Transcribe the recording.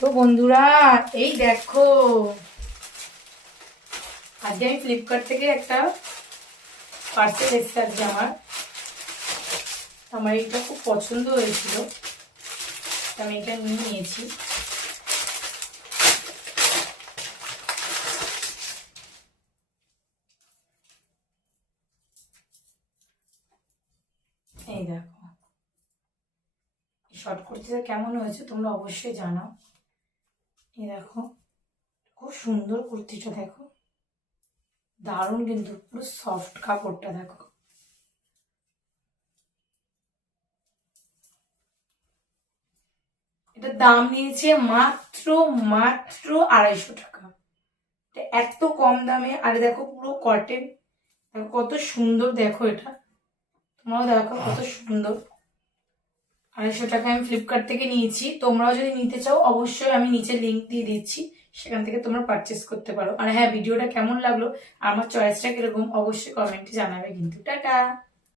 তো বন্ধুরা, এই দেখো আজকে আমি ফ্লিপকার্ট থেকে একটা পার্সেল এসেছে আজকে আমার এটা খুব পছন্দ হয়েছিল, আমি এটা নিয়ে নিয়েছি। এই দেখো শর্ট কুর্তিটা কেমন হয়েছে তোমরা অবশ্যই জানাও। এই দেখো খুব সুন্দর কুর্তিটা, দেখো দারুণ, কিন্তু পুরো সফট কাপড়টা দেখো। এটার দাম নিয়েছে মাত্র মাত্র 250 টাকা। এত কম দামে, আর দেখো পুরো কটন, দেখো কত সুন্দর, দেখো এটা তোমরাও দেখো কত সুন্দর। 250 টাকা আমি ফ্লিপকার্ট থেকে নিয়েছি। তোমরাও যদি নিতে চাও অবশ্যই আমি নিচে লিংক দিয়ে দিচ্ছি, সেখান থেকে তোমরা পারচেস করতে পারো। আর হ্যাঁ, ভিডিওটা কেমন লাগলো, আমার চয়েসটা কিরকম অবশ্যই কমেন্টে জানাবে কিন্তু। টাটা।